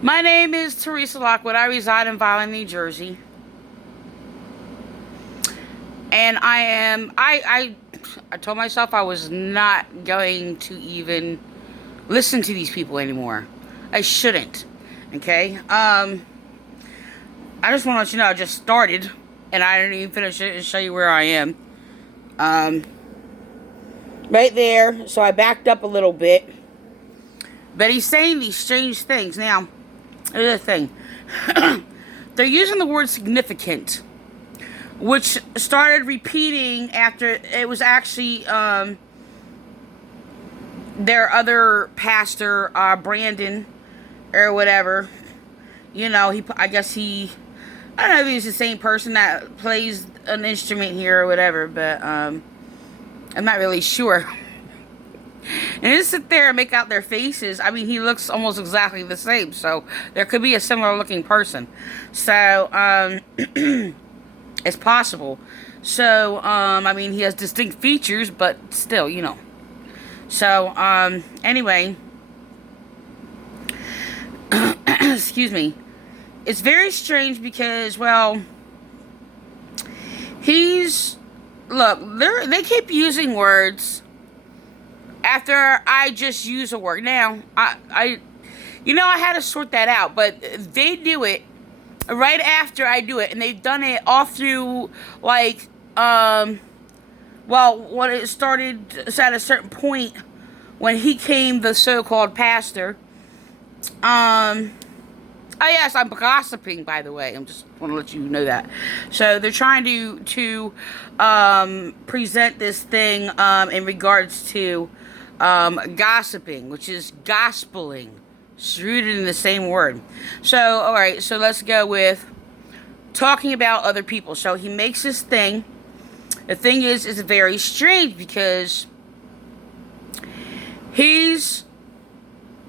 My name is Teresa Lockwood. I reside in Violin, New Jersey. And I told myself I was not going to even listen to these people anymore. I shouldn't. Okay? I just want to let you know I just started and I didn't even finish it and show you where I am. Um, right there. So I backed up a little bit. But he's saying these strange things. Now, here's the thing. They're using the word significant, which started repeating after it was actually their other pastor, Brandon, or whatever. You know, I don't know if he's the same person that plays an instrument here or whatever, but I'm not really sure. And just sit there and make out their faces. I mean, he looks almost exactly the same, so there could be a similar looking person. So, it's possible. So, I mean, he has distinct features, but still, you know. So, anyway, excuse me. It's very strange because, well, look, they keep using words after I just use a word. Now, I had to sort that out, but they do it right after I do it, and they've done it all through, like, well, when it started at a certain point when he came the so-called pastor. Oh yes, I'm gossiping, by the way. I'm just want to let you know that. So they're trying to present this thing in regards to gossiping, which is gospeling. It's rooted in the same word. So, all right. So let's go with talking about other people. So he makes this thing. The thing is, it's very strange because he's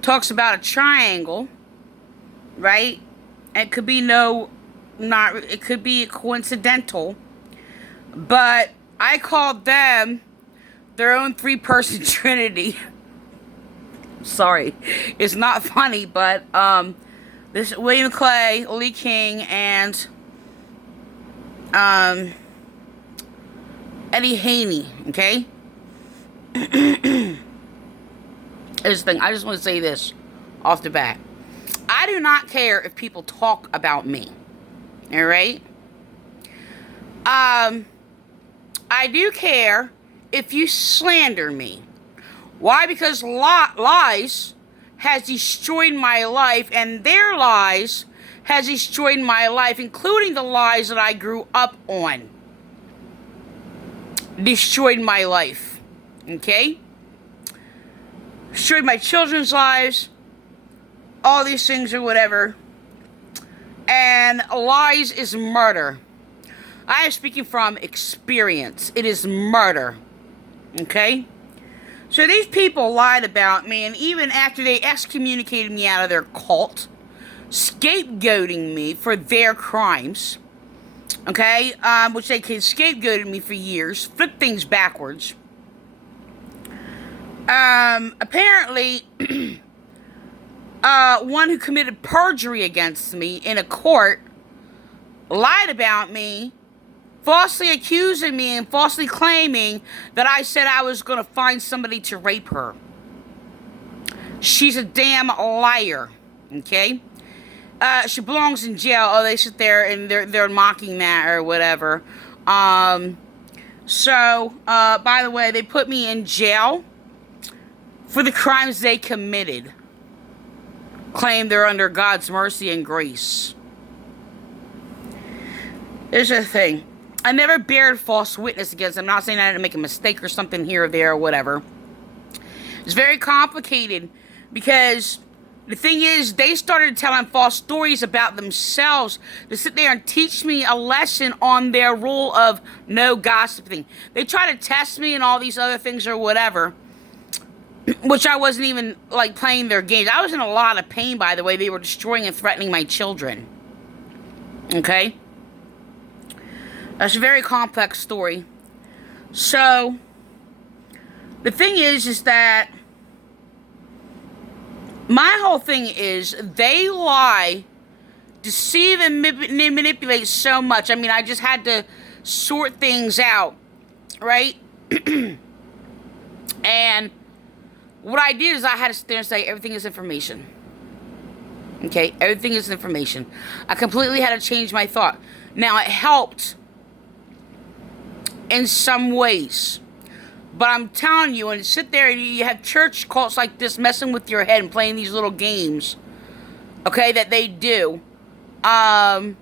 talks about a triangle, right? It could be it could be coincidental, but I called them their own three-person trinity. Sorry, it's not funny, but this William Clay, Lee King, and Eddie Haney. Okay. Here's the thing. I just want to say this off the bat. I do not care if people talk about me. All right. I do care if you slander me. Why? Because lies has destroyed my life, and their lies has destroyed my life, including the lies that I grew up on. Destroyed my life. Okay? Destroyed my children's lives. All these things or whatever. And lies is murder. I am speaking from experience. It is murder. Okay? So these people lied about me, and even after they excommunicated me out of their cult, scapegoating me for their crimes, okay, which they scapegoated me for years, flipped things backwards. Apparently, one who committed perjury against me in a court lied about me, falsely accusing me and falsely claiming that I said I was going to find somebody to rape her. She's a damn liar, okay? She belongs in jail. Oh, they sit there and they're mocking that or whatever. So, by the way, they put me in jail for the crimes they committed. Claim they're under God's mercy and grace. Here's the thing. I never bared false witness against them. I'm not saying I didn't make a mistake or something here or there or whatever. It's very complicated because the thing is, they started telling false stories about themselves to sit there and teach me a lesson on their rule of no gossiping. They try to test me and all these other things or whatever, which I wasn't even, like, playing their games. I was in a lot of pain, by the way. They were destroying and threatening my children. Okay? That's a very complex story. So, the thing is that My whole thing is they lie, deceive, and manipulate so much. I mean, I just had to sort things out, right? And what I did is I had to sit there and say everything is information. Okay, everything is information. I completely had to change my thought. Now, it helped in some ways. But I'm telling you, and sit there and you have church cults like this messing with your head and playing these little games, okay, that they do. Gaslighting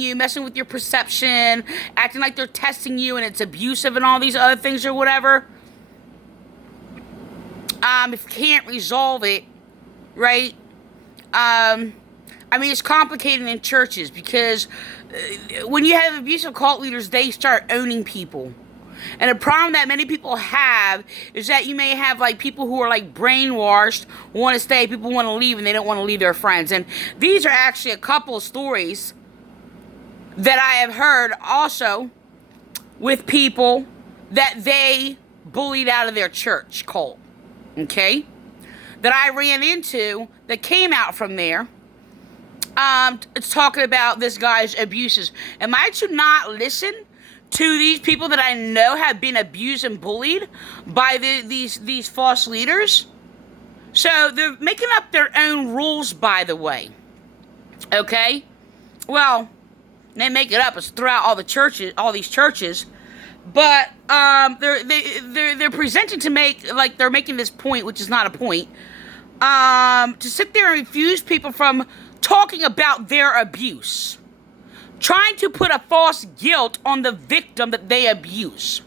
you, messing with your perception, acting like they're testing you and it's abusive and all these other things or whatever. If you can't resolve it, right? I mean, it's complicated in churches because when you have abusive cult leaders, they start owning people. And the problem that many people have is that you may have like people who are like brainwashed, want to stay, people want to leave, and they don't want to leave their friends. And these are actually a couple of stories that I have heard also with people that they bullied out of their church cult. Okay? That I ran into that came out from there. It's talking about this guy's abuses. Am I to not listen to these people that I know have been abused and bullied by these false leaders? So they're making up their own rules, by the way. Okay? Well, they make it up. It's throughout all the churches, all these churches. But they're presenting to make, like, they're making this point, which is not a point, to sit there and refuse people from talking about their abuse, trying to put a false guilt on the victim that they abuse.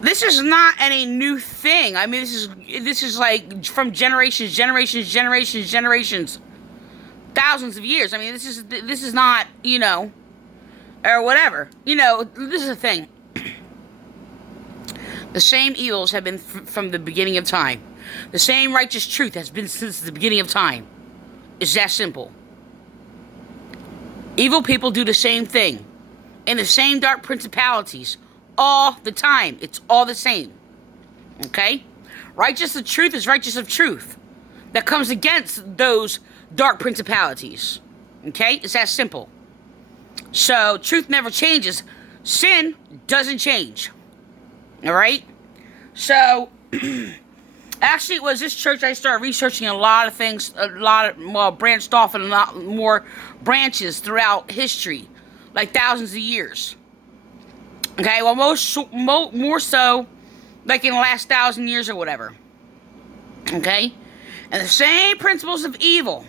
This is not any new thing. I mean, this is like from generations, thousands of years. I mean, this is not, you know, or whatever. You know, this is the thing. The same evils have been from the beginning of time. The same righteous truth has been since the beginning of time. It's that simple. Evil people do the same thing. And the same dark principalities. All the time. It's all the same. Okay? Righteous of truth is righteous of truth. That comes against those dark principalities. Okay? It's that simple. So, truth never changes. Sin doesn't change. Alright? So, actually, it was this church I started researching a lot of things, branched off in a lot more branches throughout history, like thousands of years. Okay, well, more so, like in the last 1,000 years or whatever. Okay? And the same principles of evil,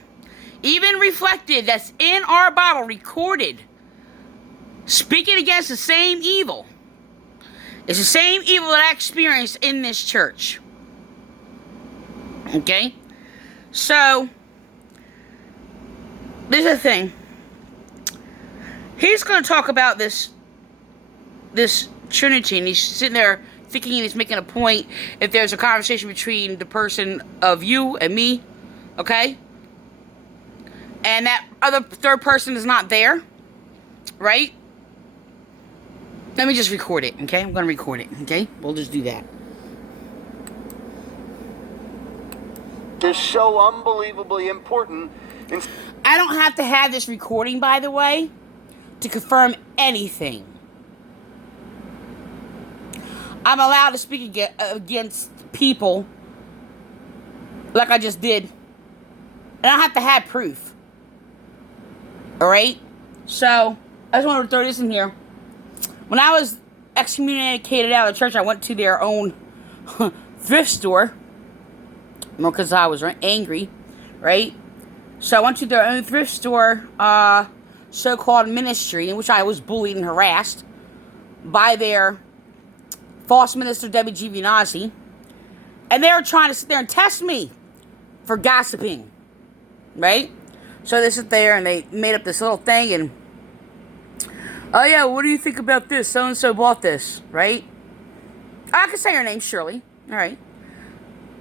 even reflected, that's in our Bible, recorded, speaking against the same evil. It's the same evil that I experienced in this church. Okay? So, this is the thing. He's going to talk about this Trinity, and he's sitting there thinking he's making a point if there's a conversation between the person of you and me, okay? And that other third person is not there, right? Let me just record it, okay? I'm going to record it, okay? We'll just do that. Is so unbelievably important. I don't have to have this recording, by the way, to confirm anything. I'm allowed to speak against people like I just did. And I don't have to have proof. Alright? So, I just wanted to throw this in here. When I was excommunicated out of the church, I went to their own thrift store. Well, because I was angry, right? So I went to their own thrift store, so-called ministry, in which I was bullied and harassed by their false minister, Debbie Giovinazzi. And they were trying to sit there and test me for gossiping, right? So they sit there and they made up this little thing and, oh yeah, what do you think about this? So-and-so bought this, right? I can say her name, Shirley, all right?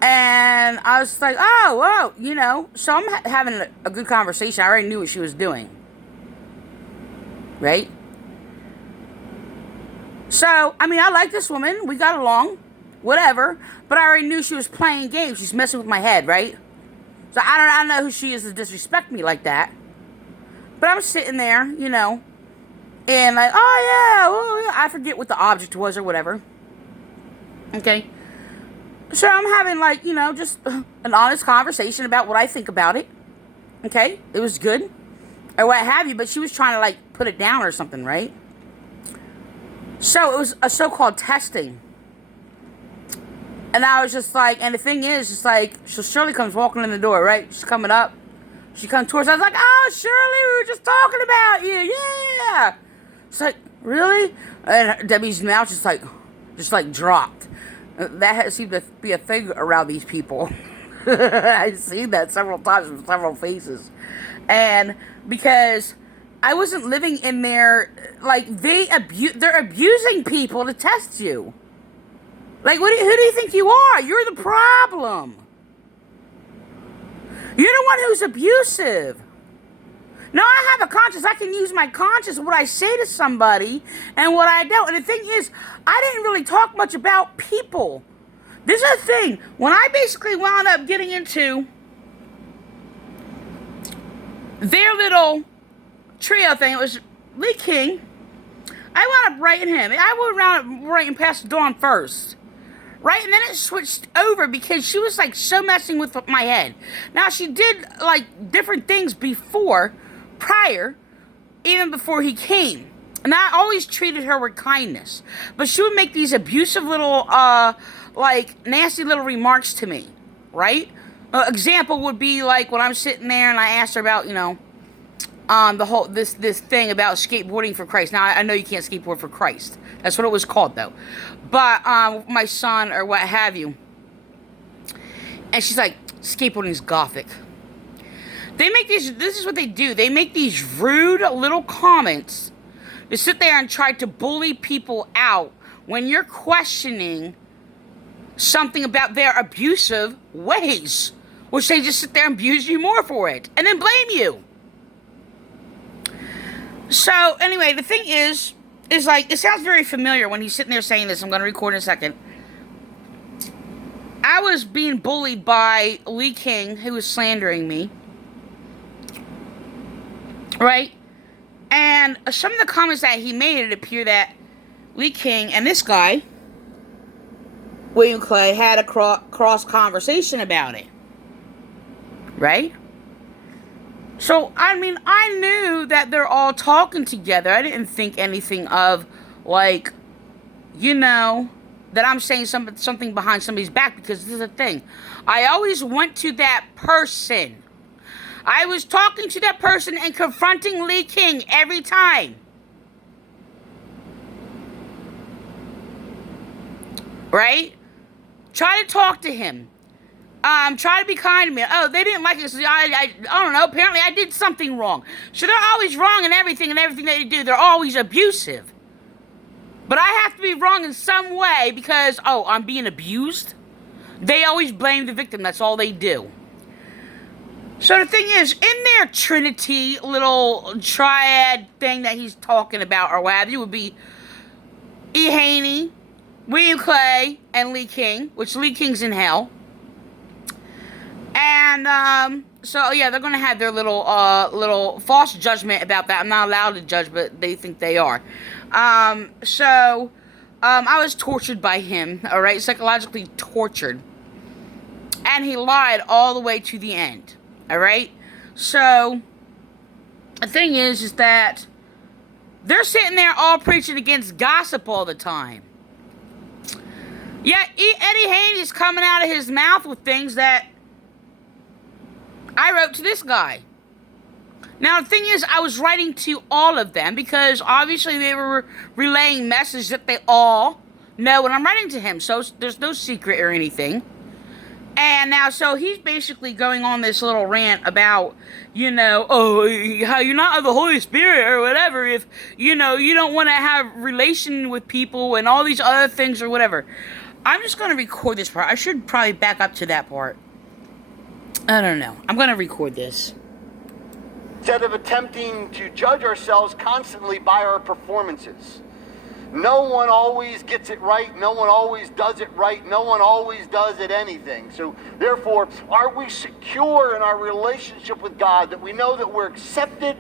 And I was like, oh, you know. So I'm having a good conversation. I already knew what she was doing. Right? So, I mean, I like this woman. We got along. whatever. But I already knew she was playing games. She's messing with my head, right? So I don't know who she is to disrespect me like that. But I'm sitting there, you know, and like, oh yeah, I forget what the object was or whatever. Okay. So I'm having like, you know, just an honest conversation about what I think about it. Okay. It was good. Or what have you, but she was trying to like put it down or something, right? So it was a so-called testing. And I was just like, and the thing is, it's like, so Shirley comes walking in the door, right? She's coming up. She comes towards us. I was like, oh, Shirley, we were just talking about you. Yeah. It's like, really? And Debbie's mouth just like dropped. That seemed to be a thing around these people. I've seen that several times from several faces. And because I wasn't living in there, like, they're abusing people to test you. Like, who do you think you are? You're the problem. You're the one who's abusive. Now, I have a conscience. I can use my conscience, what I say to somebody and what I don't. And the thing is, I didn't really talk much about people. This is the thing. When I basically wound up getting into their little trio thing, it was Lee King. I wound up writing him. I wound up writing Pastor Dawn first. Right? And then it switched over because she was like so messing with my head. Now, she did like different things prior, even before he came. And I always treated her with kindness. But she would make these abusive little, like nasty little remarks to me. Right? Example would be like when I'm sitting there and I asked her about, you know, the whole this thing about skateboarding for Christ. Now I know you can't skateboard for Christ. That's what it was called though. But my son or what have you. And she's like, skateboarding is gothic. They make this is what they do. They make these rude little comments to sit there and try to bully people out when you're questioning something about their abusive ways. Which they just sit there and abuse you more for it. And then blame you. So, anyway, the thing is like, it sounds very familiar when he's sitting there saying this. I'm going to record in a second. I was being bullied by Lee King, who was slandering me. Right? And some of the comments that he made, it appeared that Lee King and this guy, William Clay, had a cross conversation about it. Right? So, I mean, I knew that they're all talking together. I didn't think anything of, like, you know, that I'm saying something behind somebody's back, because this is the thing. I always went to that person. I was talking to that person and confronting Lee King every time. Right? Try to talk to him. Try to be kind to me. Oh, they didn't like it. So I don't know. Apparently, I did something wrong. So they're always wrong in everything they do. They're always abusive. But I have to be wrong in some way because, oh, I'm being abused? They always blame the victim. That's all they do. So the thing is, in their Trinity little triad thing that he's talking about or what have you would be E. Haney, William Clay, and Lee King, which Lee King's in hell. And, so, yeah, they're going to have their little false judgment about that. I'm not allowed to judge, but they think they are. I was tortured by him, all right? Psychologically tortured. And he lied all the way to the end, all right? So, the thing is that they're sitting there all preaching against gossip all the time. Yeah, Eddie Haney's coming out of his mouth with things that I wrote to this guy. Now, the thing is, I was writing to all of them because obviously they were relaying messages that they all know when I'm writing to him. So there's no secret or anything. And now, so he's basically going on this little rant about, you know, oh, how you're not of the Holy Spirit or whatever if, you know, you don't want to have relation with people and all these other things or whatever. I'm just going to record this part. I should probably back up to that part. I don't know. I'm going to record this. Instead of attempting to judge ourselves constantly by our performances. No one always gets it right. No one always does it right. No one always does it anything. So therefore, are we secure in our relationship with God, that we know that we're accepted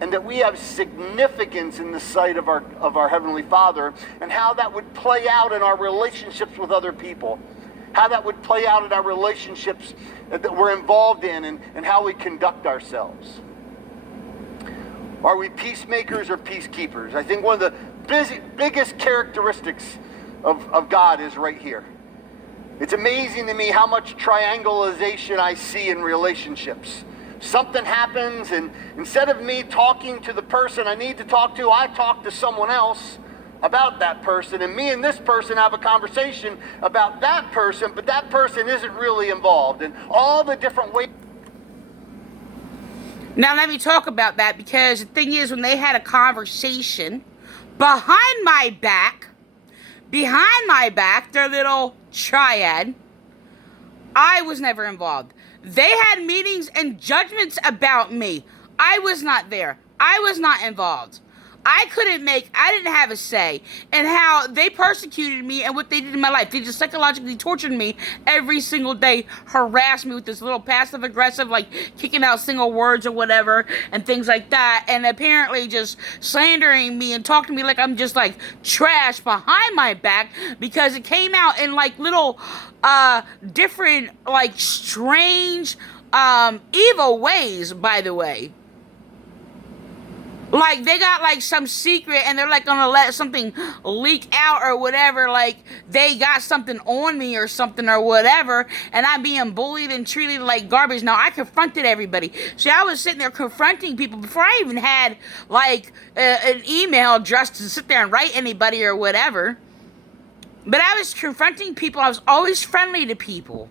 and that we have significance in the sight of our Heavenly Father, and how that would play out in our relationships with other people, how that would play out in our relationships that we're involved in, and how we conduct ourselves? Are we peacemakers or peacekeepers? I think one of the biggest characteristics of God is right here. It's amazing to me how much triangulation I see in relationships. Something happens, and instead of me talking to the person I need to talk to, I talk to someone else about that person, and me and this person have a conversation about that person, but that person isn't really involved, and all the different ways. Now let me talk about that, because the thing is, when they had a conversation behind my back, their little triad, I was never involved. They had meetings and judgments about me. I was not there. I was not involved. I didn't have a say in how they persecuted me and what they did in my life. They just psychologically tortured me every single day, harassed me with this little passive aggressive, like kicking out single words or whatever and things like that. And apparently just slandering me and talking to me like I'm just like trash behind my back, because it came out in like little different, like strange, evil ways, by the way. Like, they got, like, some secret, and they're, like, gonna let something leak out or whatever, like, they got something on me or something or whatever, and I'm being bullied and treated like garbage. Now, I confronted everybody. See, I was sitting there confronting people before I even had, like, an email address to sit there and write anybody or whatever. But I was confronting people. I was always friendly to people.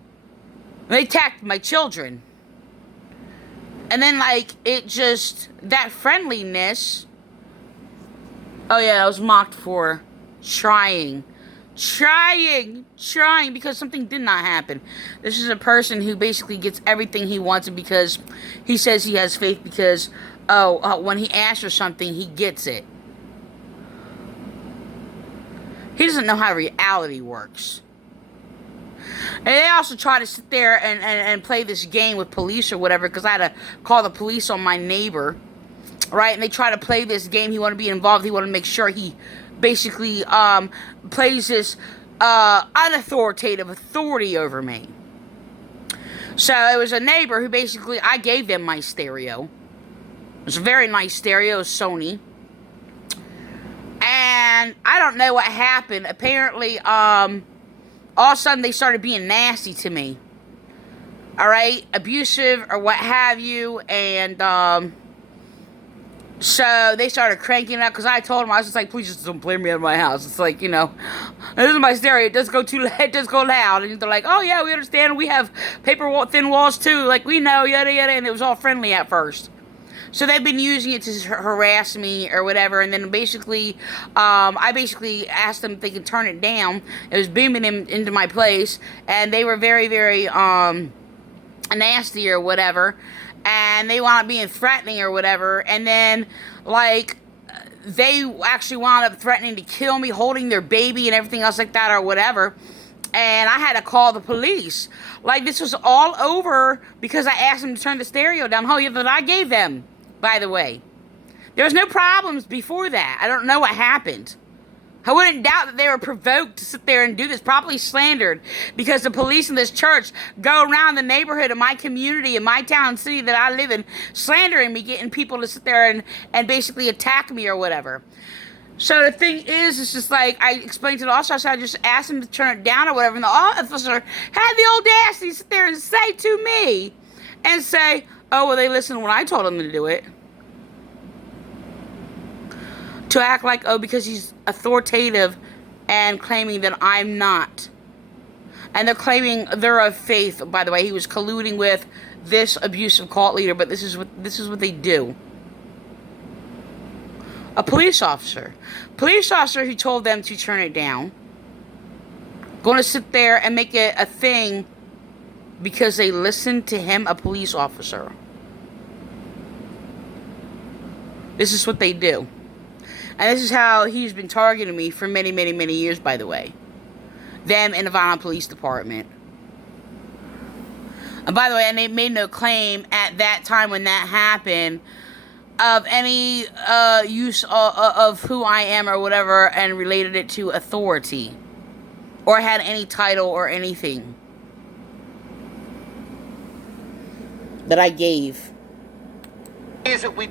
They attacked my children. And then, like, that friendliness, oh yeah, I was mocked for trying, because something did not happen. This is a person who basically gets everything he wants, and because he says he has faith, because, when he asks for something, he gets it. He doesn't know how reality works. And they also try to sit there and play this game with police or whatever, because I had to call the police on my neighbor, right? And they try to play this game. He wanted to be involved. He wanted to make sure he basically plays this unauthoritative authority over me. So it was a neighbor who basically, I gave them my stereo. It was a very nice stereo, Sony. And I don't know what happened. Apparently, all of a sudden, they started being nasty to me. Alright? Abusive or what have you. And, so they started cranking up, because I told them, I was just like, please just don't play me at my house. It's like, you know, this is my stereo. It does go too loud. It does go loud. And they're like, oh yeah, we understand. We have thin walls too. Like, we know, yada yada. And it was all friendly at first. So they've been using it to harass me or whatever, and then basically, I basically asked them if they could turn it down. It was beaming into my place, and they were very, very, nasty or whatever, and they wound up being threatening or whatever, and then, like, they actually wound up threatening to kill me, holding their baby and everything else like that or whatever. And I had to call the police. Like, this was all over because I asked them to turn the stereo down. Oh, yeah, that I gave them, by the way. There was no problems before that. I don't know what happened. I wouldn't doubt that they were provoked to sit there and do this, probably slandered, because the police in this church go around the neighborhood of my community, in my town and city that I live in, slandering me, getting people to sit there and basically attack me or whatever. So the thing is, it's just like, I explained to the officer, so I just asked him to turn it down or whatever, and the officer had the audacity to sit there and say to me, and say, oh, well, they listened when I told them to do it. To act like, oh, because he's authoritative and claiming that I'm not. And they're claiming they're of faith. By the way, he was colluding with this abusive cult leader, but this is what they do. A police officer who told them to turn it down, going to sit there and make it a thing because they listened to him, a police officer. This is what they do. And this is how he's been targeting me for many, many, many years, by the way. Them and the Violent Police Department. And by the way, and they made no claim at that time when that happened of any use of who I am or whatever, and related it to authority. Or had any title or anything that I gave. Is that we